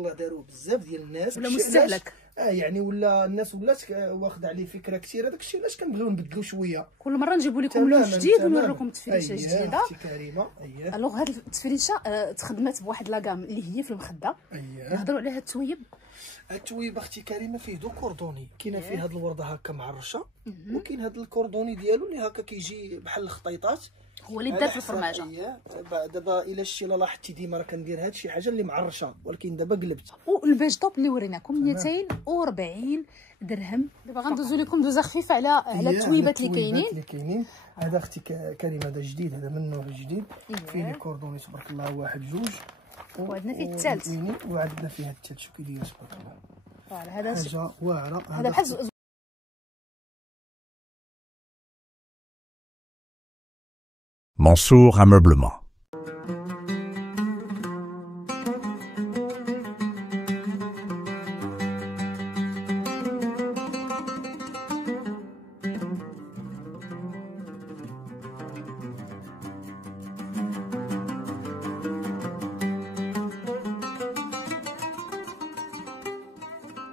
الله داروه بزاف ديال الناس ولا مستهلك. يعني ولا الناس ولات واخده عليه فكره كثير. هذاك الشيء علاش كنبغيو نبدلوا شويه. كل مره نجيبوا لكم لون جديد ونوريكم تفريشه جديده. اختي كريمه الوغ هاد التفريشه تخدمات بواحد لاكام اللي هي في المخده. نهضروا على هاد التويب. التويب اختي كريمه فيه دو كوردوني، كاينه فيه هاد الورده هكا معرشه، وكاين هاد الكوردوني ديالو اللي هكا كيجي بحال الخطيطات، هو اللي دار في الفرماجه. دابا الا شتي لا لاحظتي ديما راه كندير هاد شي حاجه اللي معرشه، ولكن دابا قلبت. والباج توب اللي وريناكم 240 درهم. دابا غندوزو لكم دوزه خفيفه على التويبات اللي كاينين. هذا اختي كريمه هذا جديد، هذا من نوع جديد. فيه لي كوردوني تبارك الله واحد جوج، وعندنا فيه الثالث، وعندنا فيه الثالث. شوف كي داير تبارك الله. فوالا هذا حاجه واعره. هذا بحال Mansour Ameublement.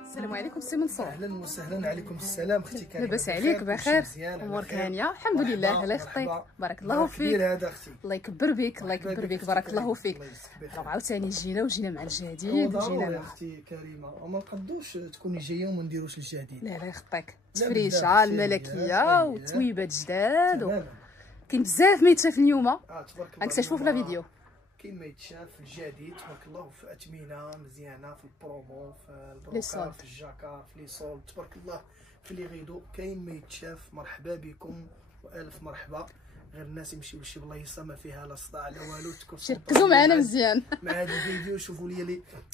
السلام عليكم سي منصور. اهلا وسهلا. عليكم السلام اختي كريمه. لاباس عليك؟ بخير؟ امورك هانيه؟ الحمد لله. الله يخطيك. بارك الله فيك. كبير هذا اختي. الله يكبر بك. الله يكبر بك. بارك الله فيك. عاوتاني جينا مع الجديد. وجينا اختي كريمه وما نقدوش تكوني جايه وما نديروش الجديد. لا يخطيك. تفريشه الملكيه وتويبات جداد كاين بزاف ما يتشاف اليوم. غنكتشفوا في لا فيديو. كاين ما يتشاف في الجديد تبارك الله، في اثمنه مزيانه، في البرومو، في البروكار، في الجاكار، في لي سولد تبارك الله، في لي غيدو. كاين ما يتشاف. مرحبا بكم والف مرحبا. غير الناس يمشيو لشي بلايصه ما فيها لا صداع لا والو. ركزوا معنا مزيان مع هذا الفيديو. شوفوا لي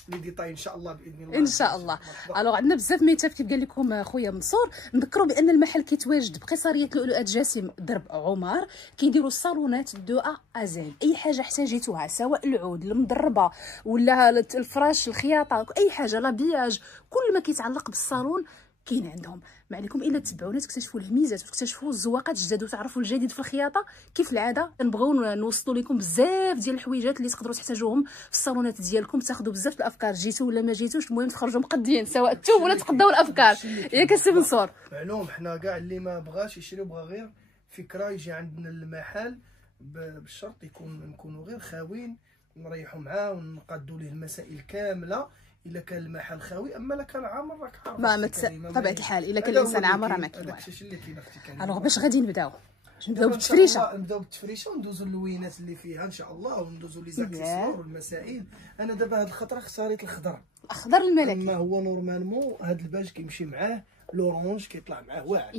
لي ديتاي ان شاء الله باذن الله. ان شاء الله. الوغ عندنا بزاف ما يتشاف كيف قال لكم خويا منصور. نذكروا بان المحل كيتواجد بقيصريه لؤلؤات جاسم درب عمر. كيديروا الصالونات دو ا زد. اي حاجه احتاجيتوها سواء العود المضربه ولا الفراش الخياطه اي حاجه لابياج، كل ما كيتعلق بالصالون كاين عندهم. ما عليكم الا تتبعونا تكتشفوا الميزات وتكتشفوا الزواقات الجداد وتعرفوا الجديد في الخياطه. كيف العاده نبغيو نوصلوا لكم بزاف ديال الحويجات اللي تقدروا تحتاجوهم في الصالونات ديالكم. تاخذوا بزاف الافكار، جيتوا ولا ما جيتوش، المهم تخرجوا مقدين سواء انتم ولا تقداو الافكار. ياك السي منصور؟ معلوم. حنا كاع اللي ما بغاش يشري بغا غير فكره يجي عندنا المحل بالشرط نكونوا غير خاوين، نريحوا معاه ونقادوا ليه المسائل كامله. الا كان المحل خاوي، اما الا كان عامر راك عارف طبيعه الحال. الا كان الانسان عامر راه ما كاين والو. هذاك اللي كاين اختي كريمه. الوغ باش غادي نبداو بالتفريشه. نبداو بالتفريشه وندوزو اللوينات اللي فيها ان شاء الله، وندوزو لي زاكسيسوار والمسائل. انا دابا هاد الخطره اختاريت الخضر الملكي. ما هو نورمالمون هاد الباج كيمشي معاه لورونج، كيطلع معاه واعر.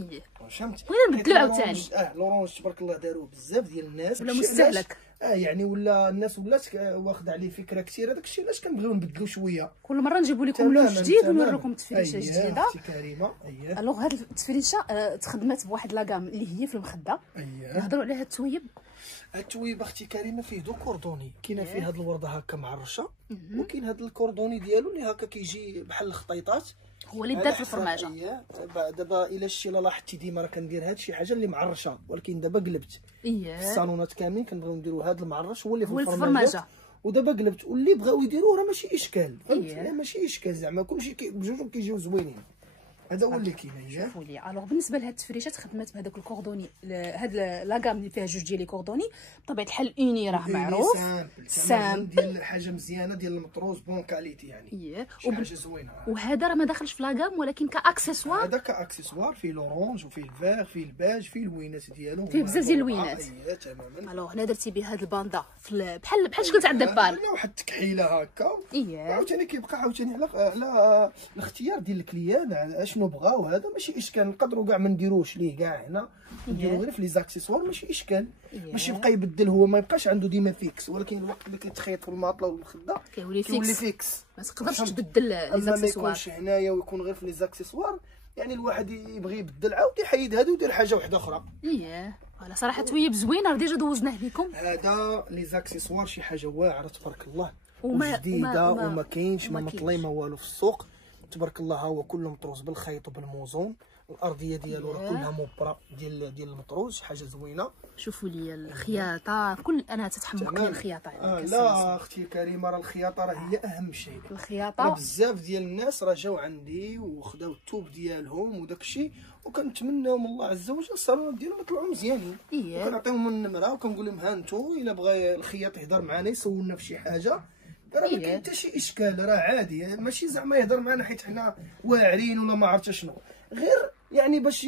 فهمت؟ بغينا نبدلو عاوتاني. لورونج تبارك الله داروه بزاف ديال الناس. ولا مستهلك. يعني ولا الناس ولات واخده عليه فكره كثير. هذاك الشيء علاش كنبغيو نبدلوا شويه. كل مره نجيبوا لكم لون جديد ونوريكم تفريشه جديده. اختي كريمه الوغ هاد التفريشه تخدمات بواحد لاكام اللي هي في المخده. نهضروا على هاد التويب. التويب اختي كريمه فيه دو كوردوني، كاينه فيه هاد الورده هكا معرشه، وكاين هاد الكوردوني ديالو اللي هكا كيجي بحال الخطيطات، هو اللي دار في الفرماجه. دابا الا شتي لا لاحظتي ديما راه كندير هاد شي حاجه اللي معرشه، ولكن دابا قلبت. في الصالونات كاملين كنبغيو نديروا هاد المعرش هو اللي في الفرماجه. ودابا قلبت، واللي بغاو يديروه راه ماشي اشكال. فهمت؟ ماشي اشكال زعما كلشي بجوجهم كيجيو زوينين. هذا هو اللي كاين. شوفوا لي. الوغ بالنسبه لهاد التفريشات خدمات بهذاك الكوردوني. هاد لاكام اللي فيها جوج ديال لي كوردوني بطبيعه الحال اوني راه معروف سام ديال حاجه مزيانه ديال المطروز بون كاليتي يعني. شي حاجه زوينه. وهذا راه ما داخلش في لاكام ولكن كاكسسوار. هذا كاكسسوار فيه لورونج وفيه الفيغ فيه الباج فيه الوينات ديالو، فيه بزاف ديال الوينات. تماما. الوغ هنا درتي به هاد الباندا بحال شكل تاع الدبال، واحد التكحيله هكا. عاوتاني كيبقى عاوتاني على الاختيار ديال الكليان اشنو بغاو. هذا ماشي اشكال، نقدروا كاع ما نديروش ليه كاع هنا، نديرو غير في لي زاكسيسوار ماشي اشكال. باش يبقى يبدل هو ما يبقاش عنده ديما فيكس، ولكن الوقت اللي كيتخيط في الماطله والمخده كيولي فيكس. ما تقدرش تبدل لي زاكسيسوار. ما يكونش هنايا ويكون غير في لي زاكسيسوار، يعني الواحد يبغي يبدل عاود يحيد هذا ويدير حاجه واحده اخرى. فوالا صراحه تويب زوينه راه ديجا دوزناه لكم. هذا لي زاكسيسوار شي حاجه واعره تبارك الله وجديده وما كاينش ما مطلي ما والو في السوق تبارك الله. ها هو كله مطروز بالخيط وبالموزون. الارضيه ديالو راه كلها مبرة ديال المطروز، حاجه زوينه. شوفوا لي الخياطه، كل انا تتحمق لي الخياطه لا اختي كريمه، راه الخياطه راه هي اهم شيء. الخياطه بزاف ديال الناس راه جاو عندي وخداو الثوب ديالهم وداك الشيء، وكنتمناو من الله عز وجل الصالونات ديالهم يطلعوا مزيانين. وكنعطيهم النمره وكنقول لهم ها انتم الا بغى الخياط يهضر معنا يسولنا في شي حاجه، راه ما كاين حتى شي اشكال، راه عادي، ماشي زعما يهضر معنا حيت حنا واعرين ولا ما عرفت شنو، غير يعني باش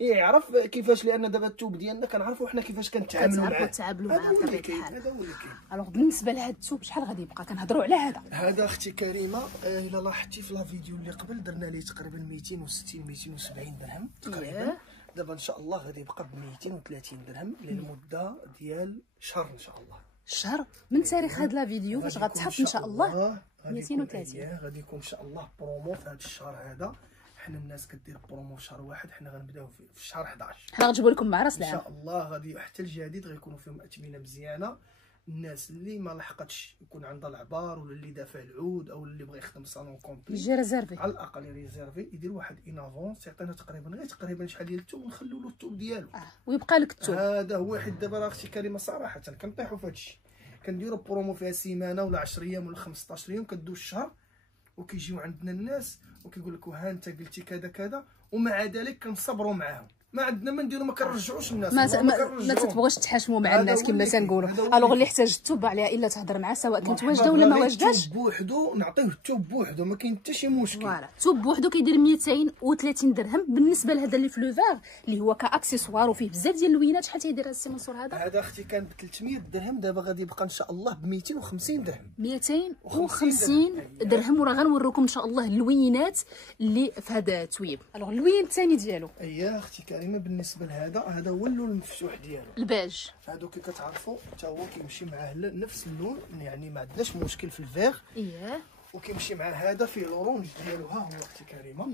يعرف كيفاش، لان دابا الثوب ديالنا كنعرفوا حنا كيفاش كنتعاملوا معاه. معاه بطبيعه الحال. هذا هو اللي كاين. الوغ بالنسبه لهذا الثوب شحال غادي يبقى؟ كنهضروا على هذا اختي كريمه، الا لاحظتي في لا فيديو اللي قبل درنا ليه تقريبا 260 270 درهم تقريبا. دابا ان شاء الله غادي يبقى ب 230 درهم للمده ديال شهر ان شاء الله. شهر من تاريخ هذا لا فيديو فاش غتحط ان شاء الله 230. غادي يكون ان شاء الله برومو في هذا الشهر هذا. حنا الناس كدير برومو في شهر واحد، حنا غنبداو في شهر 11. حنا غنجيبوا لكم مع راس العام ان شاء الله. غادي حتى الجديد غيكونوا فيهم اثمنه مزيانه. الناس اللي ما لحقتش يكون عندها العبار، ولا اللي دافع العود، او اللي بغى يخدم صالون كومبلي يجي ريزيرفي، على الاقل ريزيرفي، يدير واحد ان افونس يعطينا تقريبا شحال ديال الثوب، ونخليو له الثوب ديالو ويبقى لك الثوب. هذا هو. حيت دابا راه اختي كريمه صراحه كنطيحوا في هذا الشيء، كنديروا برومو فيها سيمانه ولا 10 ايام ولا 15 يوم، كدوز الشهر وكيجيو عندنا الناس وكيقول لك ها انت قلتي كذا كذا، ومع ذلك كنصبروا معاهم. ما عندنا ما نديروا، ما كنرجعوش الناس، ما تتبغوش تحاشموا مع الناس كما تنقولوا. الوغ اللي احتاج الثوب عليها الا تهضر معاه، سواء كانت واجده ولا ما واجداش، الثوب بوحدو نعطيه الثوب بوحدو، ما كاين حتى شي مشكل. فوالا الثوب بوحدو كيدير 230 درهم. بالنسبه لهذا اللي في لو فار اللي هو كاكسسوار وفيه بزاف ديال اللوينات، شحال تيدير هذا السي منصور؟ هذا اختي كان ب 300 درهم، دابا غادي يبقى ان شاء الله ب 250 درهم. 250 درهم. وراه غنوريكم ان شاء الله اللوينات اللي في هذا التويب. الوغ اللوين الثاني ديالو اختي كريمه، بالنسبه هذا هو اللون المفتوح ديالو، الباج. هادو كي كتعرفوا حتى هو كيمشي معاه نفس اللون، يعني ما عندناش مشكل في الفيغ. وكيمشي مع هذا فيه لورونج ديالو. ها هو اختي كريمه،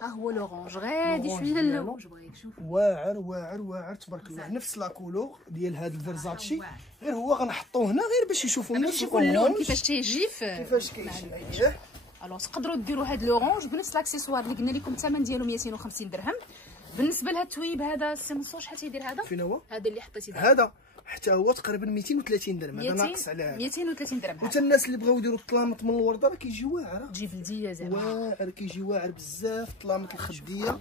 ها هو لورونج، غادي شويه للورونج، بغيك شوف واعر واعر واعر تبارك الله. نفس لا كولور ديال هذا الفيرزاتشي، غير هو غنحطوه هنا غير باش يشوفوا الناس اللون كيفاش تيجي كيفاش كيجي. الوغ تقدروا ديروا هذا لورونج بنفس الاكسسوار اللي قلنا لكم الثمن ديالو 250 درهم. بالنسبه لهذا التويب هذا السي منصور شحال تيدير هذا؟ فين هو هذا اللي حطيتي دابا؟ هذا حتى هو تقريبا 230 درهم. هذا ناقص على هذا 230 درهم. وتا الناس اللي بغاو يديروا الطلامط من الورده راه كيجي واعر، تجي فلديه زعما واعر، كيجي واعر بزاف. طلامط الخديه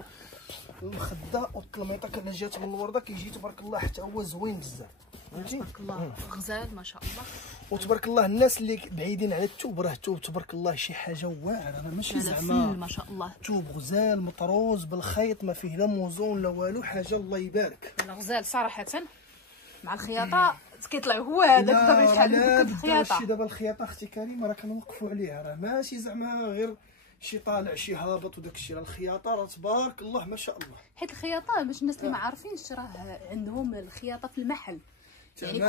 المخده والطلميطه كان جات من الورده كيجي تبارك الله حتى هو زوين بزاف. تبارك الله غزال ما شاء الله. وتبارك الله الناس اللي بعيدين على الثوب، راه الثوب تبارك الله شي حاجه واعره، راه ماشي زعما ما شاء الله ثوب غزال مطروز بالخيط، ما فيه لا موزون لا والو، حاجه الله يبارك. غزال صراحه مع الخياطه كيطلع هو هذاك بطبيعه الحال. الخياطه دابا الخياطه اختي كريمه راه كنوقفوا عليها، راه ماشي زعما غير شي طالع شي هابط وداك الشيء، راه الخياطه راه تبارك الله ما شاء الله. حيت الخياطه باش الناس اللي ما عارفينش راه عندهم الخياطه في المحل، يعني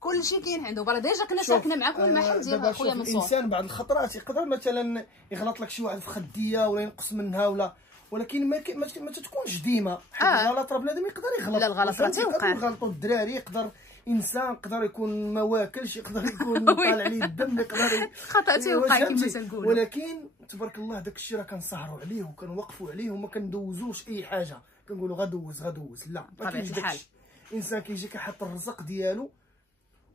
كل شيء كاين عنده. برا ديجا كنا ساكنه معكم المحل ديال خويا منصور. الانسان بعض الخطرات يقدر مثلا يغلط لك شي واحد في خديه ولا ينقص منها ولكن ما تتكونش ديما. الغلط راه بنادم يقدر يغلط. لا الغلط راه تيوقع، يغلطوا الدراري، يقدر انسان يقدر يكون ما واكلش، يقدر يكون طالع عليه الدم، يقدر خطا تيوقع كما تنقولوا. ولكن تبارك الله داك الشيء راه كنسهروا عليه وكنوقفوا عليه وما كندوزوش اي حاجه، كنقولوا غدوز لا ما كاينش داكشي. الانسان كيجي كيحط الرزق ديالو،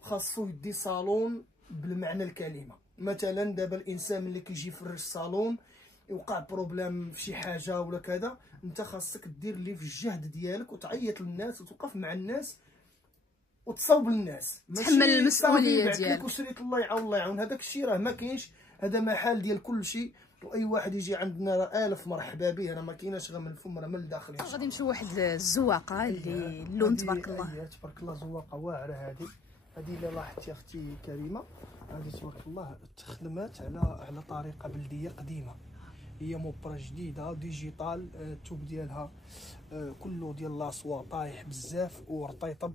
خاصو يدي صالون بالمعنى الكلمه. مثلا دابا الانسان ملي كيجي يفرش الصالون يوقع بروبليم في شي حاجه ولا كذا، انت خاصك دير اللي في الجهد ديالك وتعيط للناس وتوقف مع الناس وتصاوب للناس، تحمل المسؤوليه ديالك وشريط الله يعاون الله يعاون. هذاك الشيء راه ما كاينش، هذا محل ديال كل شيء، واي واحد يجي عندنا راه الف مرحبا به، راه ما كايناش غير من الفم راه من الداخل. غادي نمشيو واحد الزواقه اللي اللون تبارك الله تبارك الله، زواقه واعره. هذه الا لاحظتي اختي كريمه، هذه تبارك الله تخدمات على طريقه بلديه قديمه، هي موبرا جديده ديجيتال. الثوب ديالها كله ديال لاصوا طايح بزاف ورطيطب،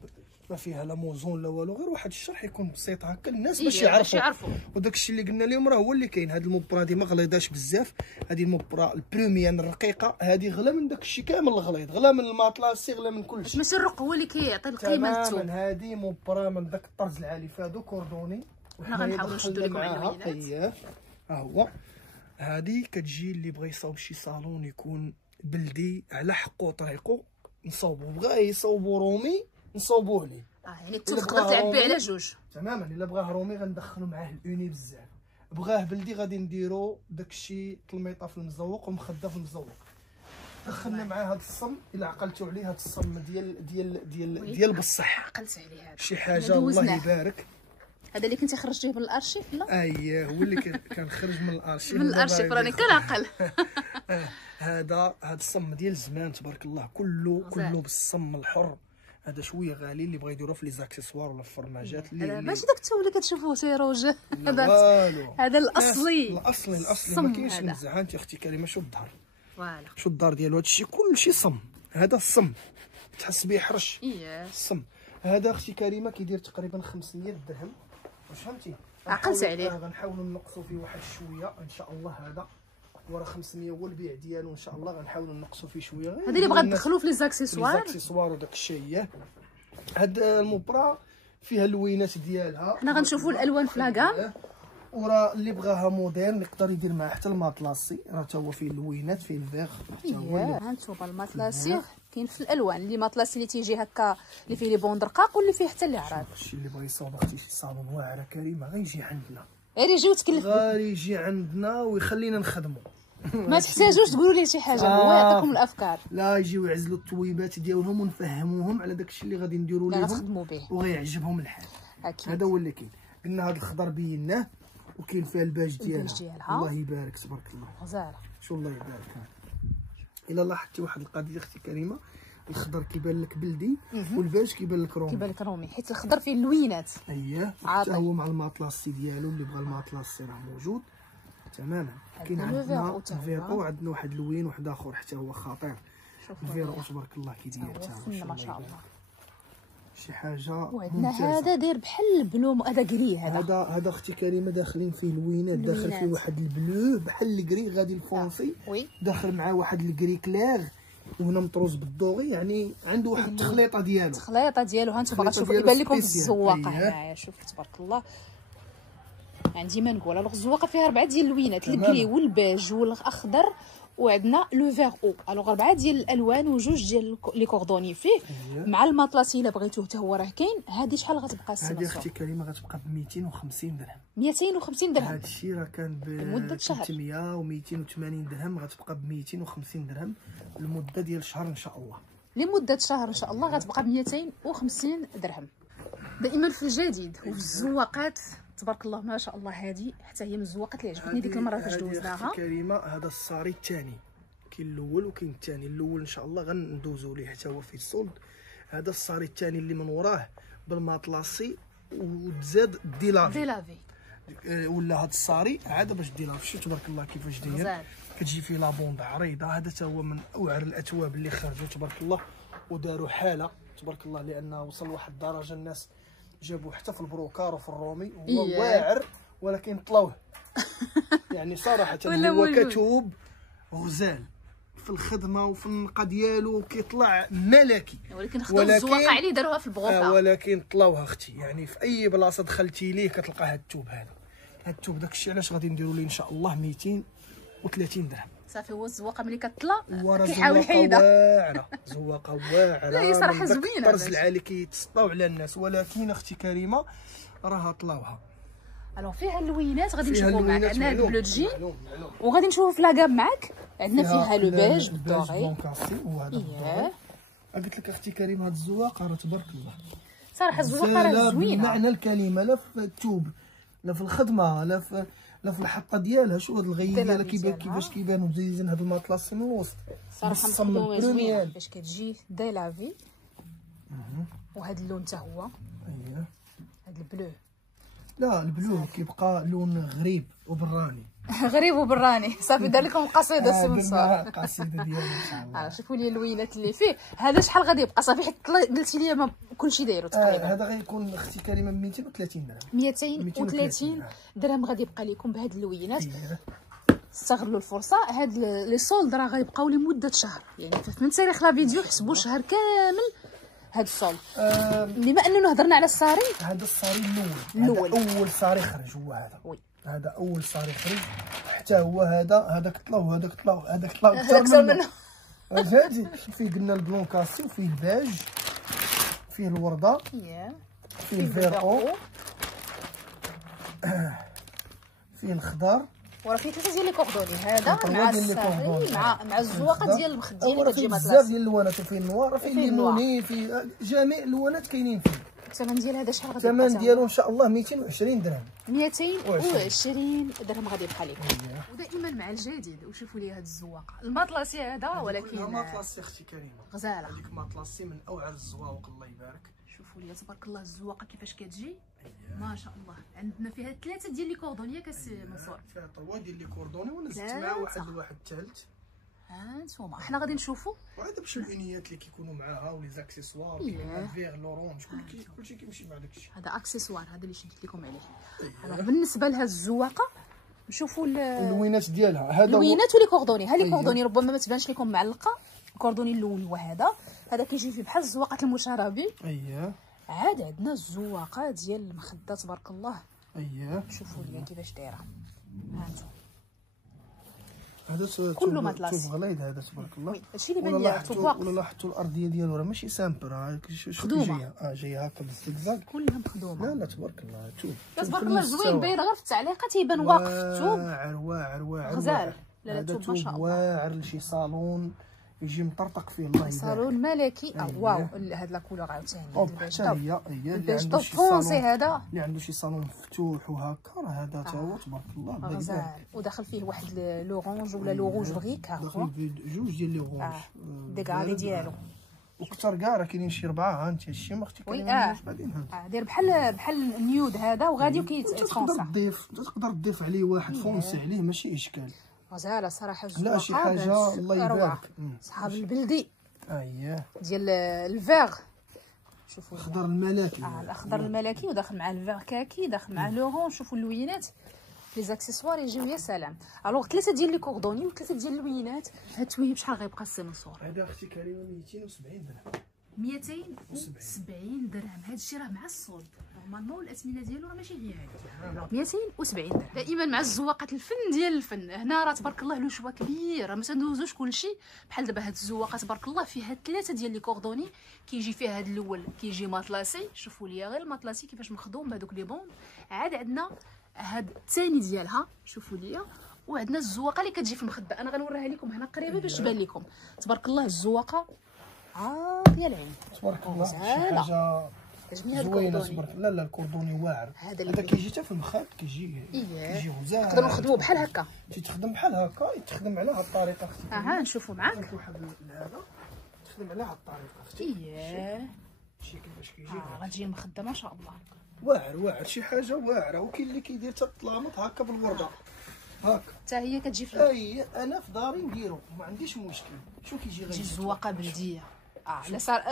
ما فيها لا موزون لا والو، غير واحد الشرح يكون بسيط هكا الناس باش يعرفوا. وداك الشيء اللي قلنا لهم راه هو اللي كاين. هاد الموبرا دي ما غليظاش بزاف، هذه الموبرا البروميان الرقيقه، هذه غلا من داك الشيء كامل الغليظ، غلا من الماطلاسي، غلا من كل شيء. ماشي الرق هو اللي كيعطي القيمه للثوب. تماما هذه موبرا من داك الطرز العالي، فهادو كوردوني وحنا غنحاولوا نشدوا لكم على اللوينات. ها هو هذه كتجي اللي بغى يصاوب شي صالون يكون بلدي على حقه طريقه نصوبو، بغا يصوبو رومي نصوبوه ليه. يعني تقدر تلعب به على جوج تماما. الا بغاه رومي غندخلو معاه الاوني بزاف، بغاه بلدي غادي نديرو داكشي طلميطه في المزوق ومخده في المزوق. دخلنا معاه هذا الصم، الا عقلتوا عليه هذا الصم ديال بصح، عقلت عليه هذا شي حاجه الله يبارك. هذا اللي كنتي خرجتيه من الارشيف؟ لا اييه هو اللي كنخرج من الارشيف. من الارشيف راني كنعقل. هذا الصم ديال زمان تبارك الله، كله بالصم الحر. هذا شويه غالي، اللي بغا يديروه في لي زاكسيسوار ولا في الفرماجات اللي ماشي داك التو اللي كتشوفوه تيروج. هذا الاصلي ما كاينش نزعها. انت اختي كريمه شو الظهر، فوالا شو الدار ديالو، هادشي كلشي صم. هذا الصم تحس به حرش. الصم هذا اختي كريمه كيدير تقريبا 500 درهم. واش فهمتي؟ عقلت عليه. غنحاولوا نقصوا فيه واحد شويه ان شاء الله. هذا ورا 500 هو البيع ديالو ان شاء الله. غنحاولوا نقصوا فيه شويه. هذا اللي بغا ندخلوه في لي زاكسيسوار وداك الشيء. هاد المبرا فيها اللوينات ديالها. حنا غنشوفوا الالوان في لاكام. وراه اللي بغاها موديرن يقدر يدير معاه حتى الماطلاسي، راه تا هو فيه اللوينات، فيه الفيغ حتى هو. ها انتوما الماطلاسي كاين في الالوان، اللي ماطلاسي اللي تيجي هكا اللي فيه لي بون رقاق، واللي فيه حتى اللي عراض. هادشي اللي بغا يصاوب اختي شي صالون واعره كريمه غيجي عندنا، غير يجي وتكلف، غير يجي عندنا ويخلينا نخدموا. ما تحتاجوش تقولوا ليه شي حاجه، هو يعطيكم الافكار. لا يجيو يعزلوا التويبات ديالهم ونفهموهم على داكشي اللي غادي نديروا لهم غنخدموا به وغيعجبهم الحال. اكيد هذا هو اللي كاين. قلنا هذا الخضر بيناه، وكاين فيها الباج ديالها. الله يبارك تبارك الله غزاله. شو الله يبارك. الا لاحظتي واحد القضيه اختي كريمه، الخضر كيبان لك بلدي والباج كيبان لك رومي. كيبان لك رومي حيت الخضر فيه اللوينات. اييه حتى هو مع الماطلاسي ديالو، اللي بغى الماطلاسي راه موجود تماما. كاين عندنا الفيرو وعندنا واحد اللوين واحد اخر حتى هو خطير. الفيرو تبارك الله كيدير حتى هو ما شاء الله شي حاجه. وعندنا هذا داير بحال البلو، هذا كري. هذا اختي كريمه داخلين فيه اللوينات، داخل فيه واحد البلو بحال الكري غادي الفونسي، داخل معاه واحد الكري كلير، وهنا مطروز بالدوغي. يعني عنده واحد التخليطه ديالو. ها انتم غتشوفوا يبان لكم في الزواقه هنايا. شوف تبارك الله. يعني ديما نقول الوغ الزواقه فيها 4 ديال اللوينات، الكري والباج والاخضر، وعندنا لو فيغ او. الوغ 4 ديال الالوان وجوج ديال لي كوردوني فيه مع الماطلاسي. الا بغيتوه حتى هو راه كاين. هذه شحال غتبقى السنه؟ هذه اختي كريمه غتبقى ب 250 درهم. 250 درهم. هذا الشيء راه كان ب 300 و 280 درهم، غتبقى ب 250 درهم لمده ديال شهر ان شاء الله. لمده شهر ان شاء الله غتبقى ب 250 درهم. دائما في الجديد وفي الزواقات تبارك الله ما شاء الله. هذه حتى هي من الزواقات اللي عجبتني ديك المره فاش دوزناها. كريمه هذا الصاري الثاني، كاين الاول وكاين الثاني. الاول ان شاء الله غندوزو ليه حتى هو في السولد. هذا الصاري الثاني اللي من وراه بالماطلاسي وتزاد ديلافي ولا هذا الصاري عاد باش ديلافي. شوف تبارك الله كيفاش داير، كتجي فيه لابوند عريضه. هذا حتى هو من اوعر الاثواب اللي خرجوا تبارك الله، وداروا حاله تبارك الله، لانه وصل لواحد الدرجه الناس جابوه حتى في البروكار وفي الرومي. هو واعر ولكن طلوه. يعني صراحه هو كتوب غزال في الخدمه وفي النقا ديالو، كيطلع ملكي. ولكن خداو الزواقه عليه داروها في البغوطه. ولكن طلعوها اختي. يعني في اي بلاصه دخلتي ليه كتلقى هاد التوب. هذا التوب داكشي علاش غادي نديروا ليه ان شاء الله 230 درهم. صافي هو الزواقه ملي كطلع كيحاول يحيدها. واعره زواقه واعره. لا صراحه زوينه. الطرز العالي كيتسطاو على الناس، ولكن اختي كريمه راها طلاوها. الوغ فيها اللوينات غادي نشوفوا معاك. عندنا هاد البلو جين وغادي نشوفوا في لاكام معاك. عندنا فيها لو بيج بالدوغي. قلت لك اختي كريمه هاد الزواقه راه تبارك الله. صراحه الزواقه راه زوينه بمعنى الكلمه، لا في الثوب لا في الخدمه لا في الحطه ديالها. شو هاد الغي ديالها كيفاش كيبانوا مزيزين. هاد الماطلاس من الوسط صراحه مخدومه زوينه باش كتجي ديلافي. وهاد اللون حتى هو هاد البلو. لا البلو كيبقى لون غريب وبراني. غريب وبراني. صافي دار لكم قصيده السمسار. القصيده ديالو ان شاء الله. شوفوا لي اللوينات اللي فيه. هذا شحال غادي يبقى؟ صافي حيت قلتي لي ما كلشي دايرو تقريبا. هذا غيكون اختي كريمه ب 230 درهم. 230 درهم غادي يبقى لكم بهاد اللوينات. استغلوا الفرصه. هاد لي سولد راه غيبقاو لمده شهر. يعني من تاريخ لا فيديو حسبوا شهر كامل هاد الصول. بما اننا هضرنا على الصاري، هذا الصاري الاول. هذا اول صاري خرج هو هذا. هذا اول صاري خرج. حتى هو هذاك طلعوا هذاك طلعوا اكثر منه. هادي فيه قلنا البلون كاسي، وفيه الباج، فيه الورده، فيه الفيرو، فيه الخضر، وراه فيه 3 ديال لي كوردوني. هذا مع الصافي مع الزواقه ديال المخديه اللي كتجي بزاف ديال اللوانات، وفيه النوار، فيه الليموني، فيه جميع اللوانات كاينين فيه. الثمن ديال هذا شحال غادي يبقى؟ الثمن ديالو ان شاء الله 220 درهم. 220 درهم غادي يبقى لكم. ودائما مع الجديد. وشوفوا لي هذا الزواقه الماطلاسي هذا، ولكن ماطلاسي اختي كريمه غزاله. هذيك ماطلاسي من اوعر الزواوق الله يبارك. شوفوا لي تبارك الله الزواقه كيفاش كتجي، ما شاء الله. عندنا فيها 3 ديال لي كوردونيه كاس منصور، فيها 3 ديال لي كوردوني، ونزلت مع واحد الثالث. ها نتوما حنا غادي نشوفوا وهذا باش البنيات اللي كيكونوا معاها ولي زاكسيسوار، الفيغ لورونج، كلشي كيمشي مع داكشي. هذا اكسسوار، هذا اللي شديت لكم عليه. بالنسبه لها الزواقه نشوفوا اللوينات ديالها، هذا اللوينات ولي كوردوني. ها لي كوردوني ربما ما تبانش لكم معلقه، الكوردوني اللون هو هذا كيجي فيه بحال الزواقات المشربي. عاد عندنا الزواقه ديال المخده تبارك الله. شوفوا لي كيفاش دايره. ها انتم هذا كله ماطلاس غليظ هذا تبارك الله. هادشي اللي بان لي توب واقف. ولا لاحظتوا الارضيه ديالو راه ماشي سامبل، راه خدومه جايه هكا بالزقزاق كلها مخدومه. لا تبارك الله. شوف تبارك الله زوين، باين غير في التعليقات يبان واقف الثوب واعر غزال. لا الثوب ما شاء الله واعر لشي صالون يجي مطرطق فيه الله يبارك. صالون ملكي. واو هاد لا كولور عاوتاني البيج توب فونسي. هذا اللي عنده شي صالون مفتوح وهكا راه هذا تا هو تبارك الله غزال. وداخل فيه واحد لورونج ولا لوروج بغيك. ها هو جوج ديال لورونج ديكاري ديالو، وكثر كاع راه كاينين شي 4. ها انت هادشي ما اختي كاينين داير بحال النيود هذا وغادي وكيتفونسا. تقدر تضيف عليه واحد فونسي عليه ماشي اشكال. غزاله صراحه. لا شي حاجه الله يبارك. صحاب البلدي اييه ديال الفيغ. شوفوا الخضر الملكي. الاخضر الملكي، وداخل مع الفيغ كاكي، داخل مع لورون. شوفوا اللوينات لي زاكسيسوار يجيو يا سلام. الوغ 3 ديال لي كوردوني و3 ديال اللوينات. هاد التويب شحال غيبقى السي منصور؟ هذا اختي كريمه 270 درهم. 270 درهم. هذا الشيء راه مع الصولد نورمالمون، الاثمنه ديالو راه ماشي هي هذه. 270 درهم. دائما مع الزواقات الفن ديال الفن. هنا راه تبارك الله لو شوا كبير، راه ما تندوزوش كلشي. بحال دابا هاد الزواقه تبارك الله فيها 3 ديال لي كوردوني. كيجي فيها هاد الاول كيجي ماطلاسي. شوفوا ليا غير الماطلاسي كيفاش مخدوم بهذوك لي بوند. عاد عندنا هاد الثاني ديالها شوفوا ليا، وعندنا الزواقه اللي كتجي في المخده. انا غنوريها لكم هنا قريبه باش تبان لكم. تبارك الله الزواقه عاطيه العين تبارك الله. شي حاجه زوينه تبارك الله. لا الكوردوني واعر. هذا كيجي حتى في المخاد كيجي غزال. نقدروا نخدموه بحال هكا. تيتخدم بحال هكا، يتخدم على هاد الطريقه اختي. ها نشوفوا معاك واحد هذا تخدم على هاد الطريقه اختي. شي كيفاش كيجي غتجي المخده ما شاء الله. واعر شي حاجه واعره. وكاين اللي كيدير حتى الطلامط هكا بالورده هكا حتى هي كتجي في انا في داري نديرو ما عنديش مشكل. شو كيجي غير الزواقه بلديه. لا صار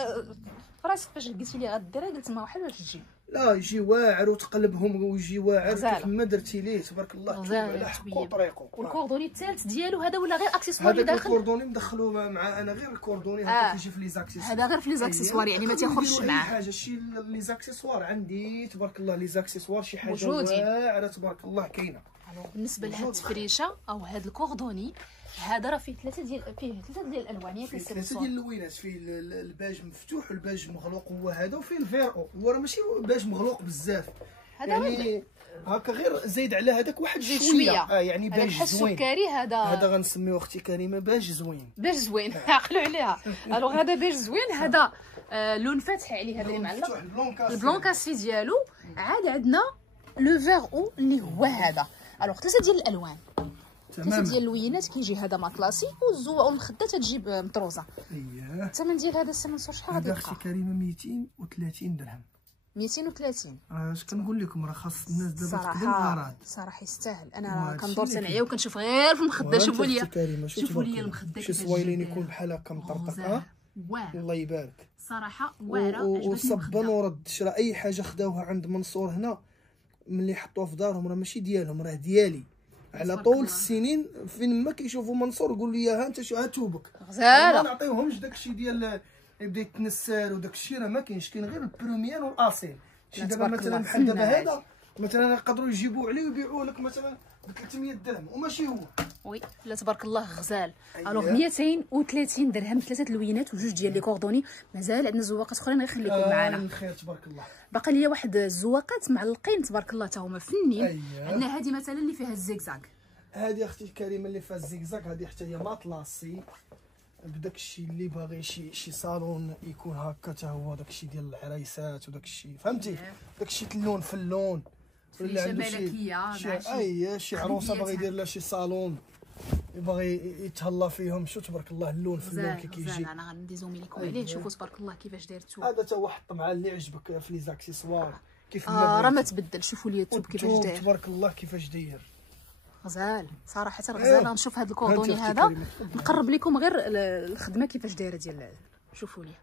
راسك فاش قلتي لي غديرها قلت ما واحد باش تجي. لا يجي واعر وتقلبهم ويجي واعر كيف ما درتي ليه تبارك الله. على حقو طريقو. والكوردوني الثالث ديالو هذا ولا غير اكسسوار اللي داخل؟ هذا الكوردوني مدخلوه مع انا غير الكوردوني هذا كيجي في لي زاكسيسوار. هذا غير في لي زاكسيسوار يعني ما تيخرجش معاه حاجه. شي لي زاكسيسوار عندي تبارك الله. لي زاكسيسوار شي حاجه واعره تبارك الله كاينه. بالنسبه لهاد التفريشه او هاد الكوردوني هذا راه فيه 3 ديال الالوان. ياك فيه 3 ديال اللوينات. فيه الباج مفتوح والباج مغلوق هو هذا، وفيه الفيرو هو راه ماشي باج مغلوق بزاف. هذا يعني هكا غير زايد على هذاك واحد شويه. يعني باج زوين. السكري هذا غنسميوه اختي كريمه باج زوين. باج زوين عقلوا عليها. الوغ هذا باج زوين. هذا لون فاتح عليه. هذا اللي معلق البلون كاسي ديالو. عاد عندنا لو فيغ اللي هو هذا. الوغ 3 ديال الالوان. 3 ديال اللوينات. كيجي هذا ماطلاسي والمخده تجي مطروزه. الثمن ديال هذا السي منصور شحال غادي يبقى؟ اختي كريمه 230 درهم. 230. اش كنقول لكم راه خاص الناس دابا تقدم الاراض. صراحه يستاهل. انا كندور تنعيا وكنشوف غير في المخده. شوفوا لي المخده كيفاش شي صويلين يكون بحال هكا مطرطقه. الله يبارك صراحه واعره. والصبان ورد الشرا اي حاجه خداوها عند منصور هنا ملي حطوها في دارهم راه ماشي ديالهم راه ديالي. على طول السنين فين ما كيشوفوا منصور يقول لي ها انت شو هاتوبك غزاله. ما نعطيوهمش داكشي ديال يبدا يتنسال وداكشي راه ما كاينش. كاين غير البروميير والاصيل. شي دابا مثلا بحال دابا هذا مثلا يقدروا يجيبوه عليه ويبيعوه لك مثلا ب 300 درهم وماشي هو. وي لا تبارك الله غزال. الوغ 230 درهم، 3 لوينات وجوج ديال لي كوردوني. مازال عندنا زواقات اخرين غير خليكم معنا. الخير تبارك الله. باقي ليا واحد الزواقات معلقين تبارك الله حتى هما فنين. عندنا هذه مثلا اللي فيها الزيكزاك، هذه اختي الكريمه اللي فيها الزيكزاك، هذه حتى هي ماطلاسي بداك الشيء اللي باغي شي صالون يكون هكا حتى هو داك الشيء ديال العرايسات وداك الشيء فهمتي، داك الشيء اللون في اللون ولا عنده شي عروسه باغي يدير لها شي صالون يبغي يتهلا فيهم. شو تبارك الله اللون في اللون كي كيجي. انا غنديزومي لكم عليه. شوفوا تبارك الله كيفاش دايرتو. هذا تا واحد الطبعه اللي عجبك في لي زاكسيسوار كيف راه ما تبدل. شوفوا لي التوب كيفاش داير تبارك الله كيفاش داير غزال صراحه غزال. غنشوف هذا الكوردوني هذا نقرب لكم غير الخدمه كيفاش دايره ديال. شوفوا لي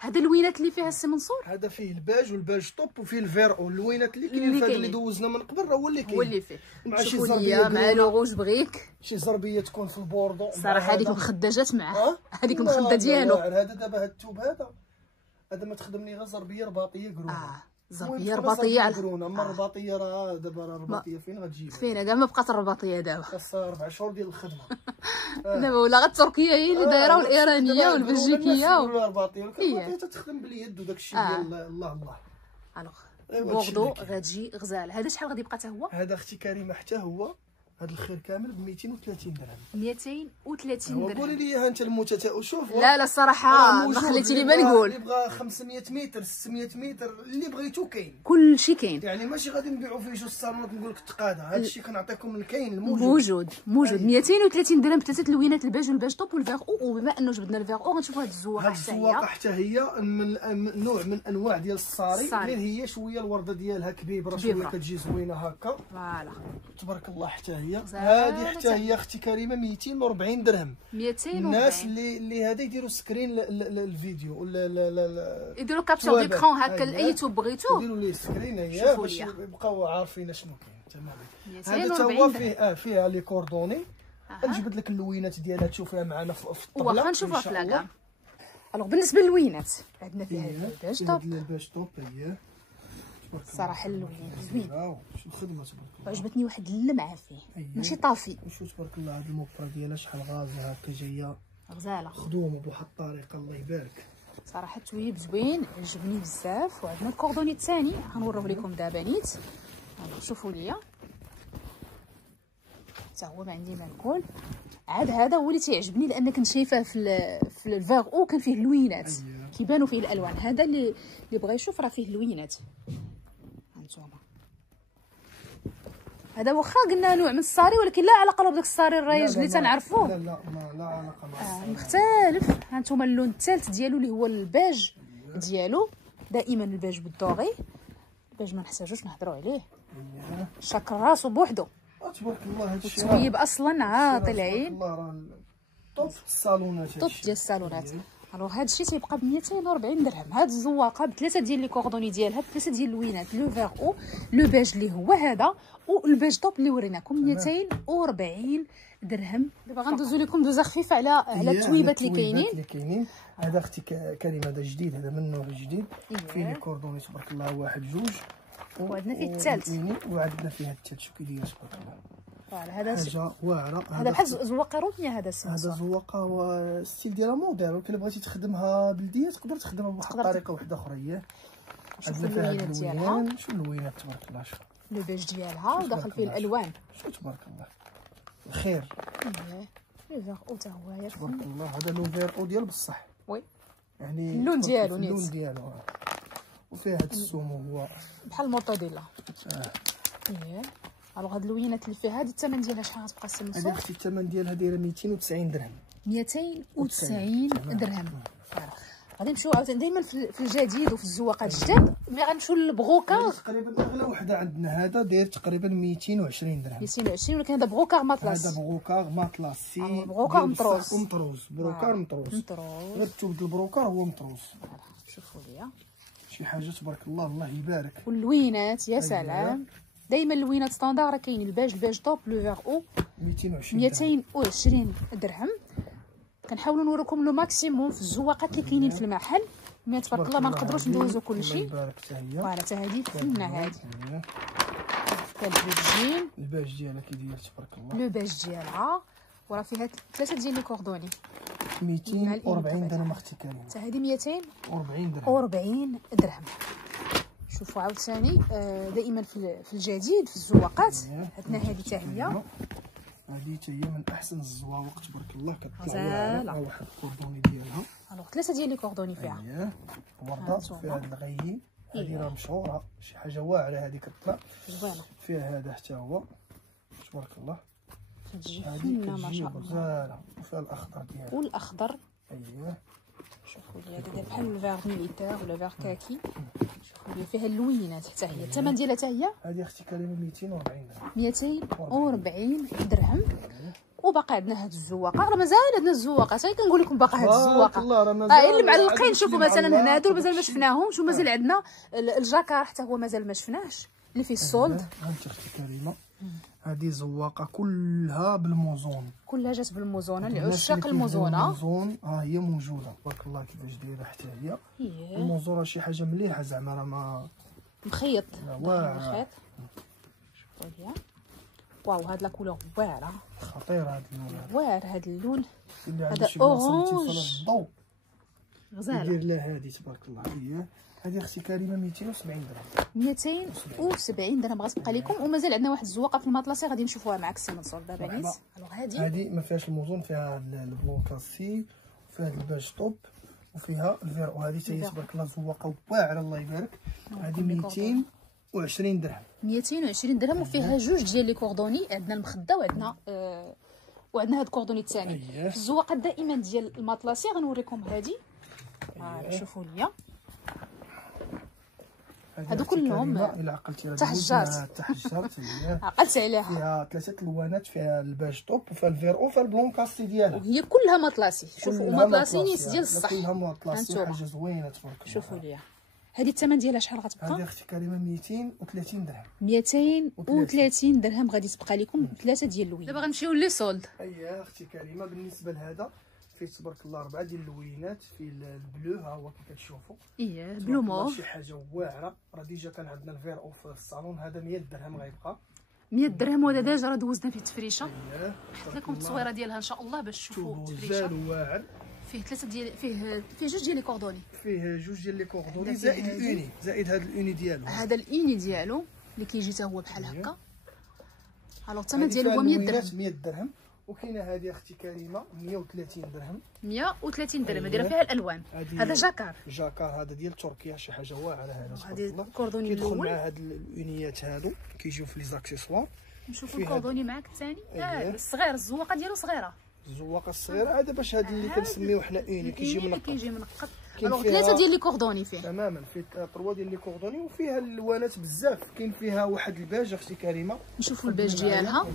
هذا اللوينات اللي فيها السي منصور، هذا فيه الباج والباج طوب وفيه الفيرو. اللوينات اللي كاينين فهاد اللي دوزنا من قبل راه هو اللي كاين، هو اللي فيه. مع شي زربيه مع لو روج بغيك، شي زربيه تكون في البوردو. صراحه هذيك المخده جات معاه، هذيك المخده ديالو. هذا دابا هاد التوب هذا ما تخدمني غير زربيه رباطيه قرونه. زربيه رباطيه على قرونه. اما الرباطيه راه دابا الرباطيه فين غتجيب؟ فين كاع ما بقات الرباطيه دابا، خاصها 4 شهور ديال الخدمه. دابا ولا غير التركيه هي اللي دايره والايرانيه والبلجيكيه والرباطيه والكرباطيه تتخدم باليد وداك الشيء ديال الله. الوغ بوردو غتجي غزال. هذا شحال غادي يبقى حتى هو؟ هذا اختي كريمه حتى هو هذا الخير كامل ب 230 درهم. 230 درهم. قولي لي ها انت المتتأ شوف. لا الصراحه ما خليتيني ما نقول. اللي بغى 500 متر 600 متر اللي بغيتو كاين، كلشي كاين. يعني ماشي غادي نبيعوا فيه جوج الصالونات نقول لك تقاده. هذا الشيء كنعطيكم من كاين الموجود. موجود 230 درهم بثلاثه لوينات، الباج والباج طوب والفيغ او. وبما انه جبدنا الفيغ او غنشوفوا هاد الزواقه حتى هي من نوع من انواع ديال الصاري، غير هي شويه الورده ديالها كبيبره شويه كتجي زوينه هكا. فوالا تبارك الله. حتى هي هذه حتى هي اختي كريمه 240 درهم. 240. الناس اللي هذا يديروا سكرين للفيديو ولا يديروا كابتور ديكرون هكا لاي توب بغيتو يديروا ليه سكرين هي باش يبقاو عارفين شنو كاين. تمام. هذا تا هو فيها لي كوردوني. نجبد لك اللوينات ديالها تشوفيها معنا في الطبله. واخا نشوفها في لاكا. الوغ بالنسبه للوينات عندنا فيها الباج طوب. الباج طوب هي صراحه اللون زوين. شو الخدمه تبارك الله. عجبتني واحد اللمعه فيه ماشي طافي. وشو تبارك الله هاد الموفره ديالها شحال غازه هكا جايه غزاله خدومه بواحد الطريقه الله يبارك. صراحه التويب زوين عجبني بزاف. وعندنا الكوردوني الثاني غنوريه لكم دابا نيت. شوفوا ليا حتى هو ما عندي ما نقول. عاد هذا هو اللي تيعجبني لان كنت شايفاه في الفاغ او كان فيه اللوينات كيبانوا فيه الالوان. هذا اللي بغى يشوف راه فيه اللوينات. هانتوما هذا واخا قلنا نوع من الصاري ولكن لا علاقه له بداك الصاري الريج اللي تنعرفوه. لا علاقه مع مختلف. هانتوما اللون الثالث ديالو اللي هو الباج ديالو. دائما الباج بالدوغي. الباج ما نحتاجوش نهضروا عليه، شاكر راسو بوحدو. تبارك الله. هذا الشيء التويب اصلا عاطي العين. الله راه طوب الصالونات. طوب ديال الصالونات. الوغ هذا الشيء تيبقى ب 240 درهم. هاد الزواقه بثلاثه ديال لي كوردوني ديالها بثلاثه ديال اللوينات، لو فيغ او لو باج اللي هو هذا والباج طوب اللي وريناكم 240 درهم. دابا غندوزو لكم دوزه خفيفه على التويبات اللي كاينين. هذا اختي كريمه هذا جديد، هذا من نوع جديد. فيه لي كوردوني تبارك الله واحد جوج. وعندنا فيه الثالث. وعندنا فيه الثالث. شو كيدير تبارك الله. فوالا هذا حاجه واعره. هذا بحال زواقه روميه. هذا زواقه والستيل ديالها موديل، ولكن بغيتي تخدمها بلديه تقدر تخدمها بواحد الطريقه واحده اخرى. عندنا فيها اللوينات ديالها. شو اللوينات تبارك الله. شوف لو باج ديالها وداخل فيه الالوان. شو تبارك الله الخير. لو فيغ او تا هو تبارك الله. هذا لو فيغ او ديال بصح. وي يعني اللون ديالو نيت. اللون ديالو وفيه هذا السومو هو بحال المورطاديلا. الوغ هاد اللوينات اللي فيها هذه الثمن ديالها شحال غتبقى السي منصور؟ هذه اختي الثمن ديالها دايره 290 درهم. 290 درهم. غادي نمشيو عاوتاني دائما في الجديد وفي الزواقات الجداد. ملي غنمشيو للبغوكا تقريبا اغلى وحده عندنا هذا داير تقريبا 220 درهم. 220 ولكن هذا بغوكار ماطلاس. هذا بغوكار ماطلاسي. بغوكار مطروز. بروكار مطروز. غير التوب البروكار هو مطروز. شوفوا ليا شي حاجه تبارك الله الله يبارك. واللوينات يا سلام. دائما اللوينات ستاندار راه كاين الباج طوب لو فيغ او 220 درهم. كنحاولوا نوريكم لو ماكسيموم في الزواقات اللي كاينين في المحل. مي تبارك الله ما نقدروش ندوزو كلشي. فوالا حتى هذه فنه هذه. فيها البوجين، الباج ديالها كي داير تبارك الله. لو باج ديالها، وراه فيها 3 ديال لي كوردوني. 240 درهم اختي كريمه. حتى هذه 240 درهم. 40 درهم. شوفوا عاوتاني دائما في الجديد في الزواقات عندنا هذه حتى هي. هذه حتى هي من احسن الزواوق تبارك الله، كتطلع غزاله. واحد الكوردوني ديالها. الوغ 3 ديال لي كوردوني فيها. اييه ورده فيها هاد الغيين، هذه راه مشهوره، شي حاجه واعره هذه كتطلع زوينه. فيها هذا حتى هو تبارك الله. كتجي هذه فينا ما كتجي شاء الله. غزاله وفيها الاخضر ديالها. والاخضر اييه شوفوا لي هذا بحال الفيغ ميليتير ولا فيغ كاكي. شوفوا لي فيها اللوينات حتى هي. الثمن ديالها حتى هي هذه اختي كريمه 240 درهم. 240 درهم. وباقي عندنا هاد الزواقه، راه مازال عندنا الزواقات، غير كنقول لكم باقي هاد الزواقه. اللي معلقين. شوفوا مثلا هنا هادو مازال ما شفناهمش، ومازال عندنا الجاكار حتى هو مازال ما شفناهش اللي فيه السولد. هانت اختي كريمه هذه زواقه كلها بالموزون، كلها جات بالموزونه لعشاق الموزونه. الموزون هي موجوده تبارك الله كيفاش دايره حتى هي. الموزون راه شي حاجه مليحه زعما راه ما مخيط. واعر. شوفوا ليا واو هاد لا كولور واعره خطير هاد اللون. واعر هاد اللون. هذا اورانج الضوء غزاله. دير لها هذه تبارك الله. هي هذه اختي كريمه 270 درهم. 270 درهم غتبقى لكم. ومازال عندنا واحد الزواقه في المطلسي غادي نشوفوها معك السي منصور دابا نيت. الوغ هذه ما فيهاش الموزون، فيها البلون كاسي وفيها الباج طوب وفيها الفير. وهذه حتى هي تبارك الله زواقه واعره الله يبارك. هذه 220 درهم. 220 درهم. وفيها جوج ديال لي كوردوني، عندنا المخده وعندنا وعندنا هاد الكوردوني الثاني. في الزواقات دائما ديال المطلسي غنوريكم هذه. شوفوا ليا هادو كلهم الا عقلتي تحجرت. عقلت عليها. فيها 3 الوانات، فيها الباج طوب وفيها الفير وفيها البلون كاسي ديالها. وهي كلها مطلاسي. شوفوا مطلاسي نيس ديال الصح. كلها مطلاسي حاجه زوينه تبارك الله. شوفوا ليا هذه الثمن ديالها شحال غتبقى؟ هذه اختي كريمه 230 درهم. 230 درهم غادي تبقى لكم 3 ديال اللوين. دابا غنمشيو لي سولد. اييه اختي كريمه بالنسبه لهذا فيه تبارك الله 4 ديال اللوينات، فيه البلو ها هو كي كتشوفوا. بلو موف شي حاجه واعره. راه ديجا كان عندنا الفير اوف في الصالون، هذا 100 درهم غيبقى 100 درهم. وهذا ديجا راه دوزنا فيه التفريشه. درت لكم التصويره ديالها ان شاء الله باش تشوفوا التفريشه. مزال واعر. فيه 3 ديال فيه جوج ديال لي كوردوني. فيه جوج ديال لي كوردوني زائد الاوني، زائد هذا الاوني ديالو. هذا الاوني ديالو اللي كيجي حتى هو بحال هكا. الوغ الثمن ديالو هو 100 درهم. 100 درهم. وكاينه هذه اختي كريمه 130 درهم. 130 درهم. هذه فيها الالوان. هذا جاكار. جاكار هذا ديال تركيا، شي حاجه واعره هذا تبارك الله. كوردوني كيدخل مع هاد الاونيات هادو كيجيو في لي زاكسيسوار. نشوفوا الكوردوني معاك الثاني. الصغير الزواقه ديالو صغيره. الزواقه الصغيره هذا باش هاد اللي كنسميوه حنا اوني كيجي منقط. الوغ 3 ديال لي كوردوني فيه تماما. فيه 3 ديال لي كوردوني وفيها الالوانات بزاف. كاين فيها واحد الباج اختي كريمه. نشوفوا الباج ديالها.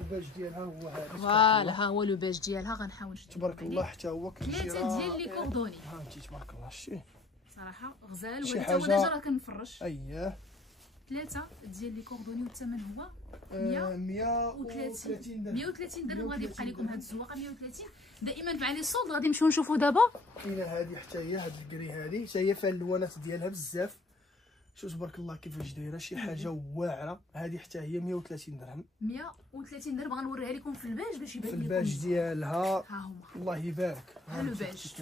الباج ديالها هو هذا. فوالا ها هو لو باج ديالها. غنحاول تبارك الله حتى هو كيجي 3 ديال لي كوردوني. ها انت تبارك الله شتي صراحه غزال. وهذا هو ديجا راه كنفرش. اييه 3 ديال لي كوردوني والثمن هو 130 درهم. 130 درهم غادي يبقى لكم هاد الزواقه 130. دائما مع لي سولد غادي نمشيو نشوفوا دابا. كاينه هذه حتى هي هاد الكري هذه حتى هي فيها الالوانات ديالها بزاف. شوف تبارك الله كيفاش دايره، شي حاجه واعره. هذه حتى هي 130 درهم. 130 درهم غنوريها لكم في الباج باش يبان في لكم الباج ديالها. ها هما الله يبارك. ها لو باج.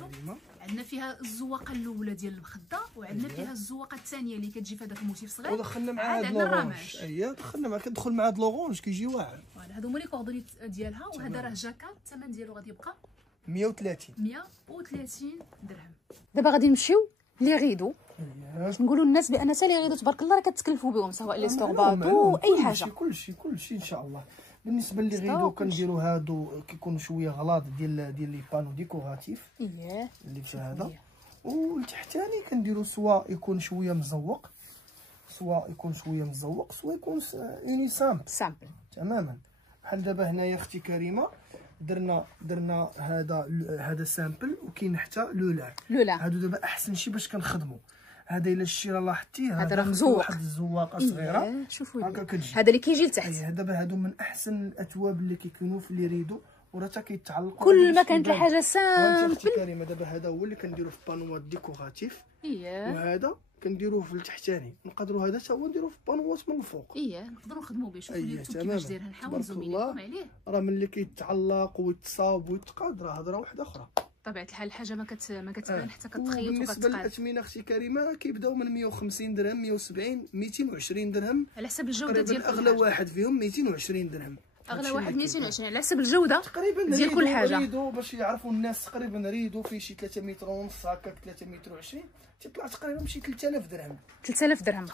عندنا فيها الزواقه الاولى ديال المخده، وعندنا فيها الزواقه الثانيه اللي كتجي في هذاك الموتيف صغير. ودخلنا مع هذا لورونج. اييه دخلنا مع كتدخل مع هذا لورونج كيجي واعر. فوالا هادو هما لي كوردوني ديالها. وهذا راه جاكا. الثمن ديالو غادي يبقى 130 درهم. دابا غادي نمشيو لي غيدو. باش نقولوا للناس بان حتى لي غيدو تبارك الله راه كتكلفوا بهم، سواء لي ستورباتو اي حاجه. كلشي ان شاء الله. بالنسبه لي غيدو كنديروا هادو كيكونوا شويه غلاط ديال لي بانو ديكوراتيف. اللي في هذا. والتحتاني كنديروا سواء يكون شويه مزوق، سواء يكون اوني سامبل تماما. بحال دابا هنايا اختي كريمه درنا هذا سامبل. وكاين حتى لولا. هادو دابا احسن شي باش كنخدموا. هذا الا شتي راه لاحظتي هذا راه مزوق. واحد الزواقه صغيره. شوفوا هكا كتجي. هذا اللي كيجي لتحت. دابا هادو من احسن الاثواب اللي كيكونوا في لي ريدو. وراه حتى كيتعلقوا كل ما كانت الحاجه سامبل. كريمه دابا هذا هو اللي كنديروا في بانوات ديكوراتيف. وهذا كنديروه في التحتاني، نقدروا هذا حتى هو نديروه في بانوات من الفوق. نقدروا نخدموا به. شوفوا اليوتيوب كيفاش داير، نحاول نزومي لكم عليه. راه ملي كيتعلق ويتصاوب ويتقاد راه هضره واحده اخرى. بطبيعه الحال الحاجه ما كتبان حتى كتخيط وكتقاد. بالنسبه للاثمنه اختي كريمه كيبداو من 150 درهم، 170، 220 درهم على حسب الجوده ديال كل اغلى واحد فيهم 220 درهم. اغلى واحد 220 على حسب الجوده تقريبا ديال كل حاجه. ريدو باش يعرفوا الناس تقريبا ريدو فيه شي 3 متر ونص هكاك، 3 متر و20 تيطلع تقريبا شي 3000 درهم. 3000 درهم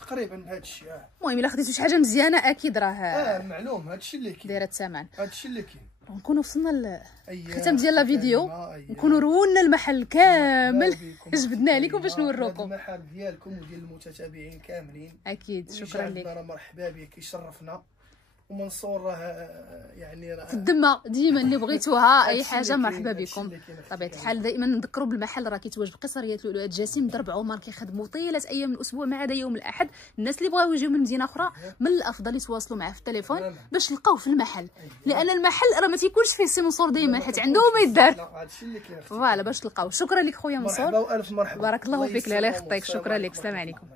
تقريبا هذا الشيء. المهم الا خديتو شي حاجه مزيانه اكيد راه معلوم هذا الشيء اللي كاين، دايره الثمن. هذا الشيء اللي كاين. ونكونوا وصلنا للختام ديال لا فيديو، نكونوا رونا المحل كامل جبدناه عليكم باش نوروكم المحل ديالكم وديال المتتابعين كاملين. اكيد شكرا لك. مرحبا بك، يشرفنا. ومنصور راه يعني في الذمه ديما اللي بغيتوها اي حاجه مرحبا بكم. بطبيعه الحال دائما نذكروا بالمحل راه كيتواجد بقصريه لؤلؤات جاسم درب عمر، كيخدموا طيله ايام الاسبوع ما عدا يوم الاحد. الناس اللي بغاو يجيو من مدينه اخرى من الافضل يتواصلوا معاه في التليفون باش تلقاوه في المحل، لان المحل راه ما تيكونش فيه سي منصور دائما حيت عنده ما يدار. فوالا باش تلقاوه. شكرا لك خويا منصور، مرحبا والف مرحبا، بارك الله فيك. لا يخطيك. شكرا لك. السلام عليكم.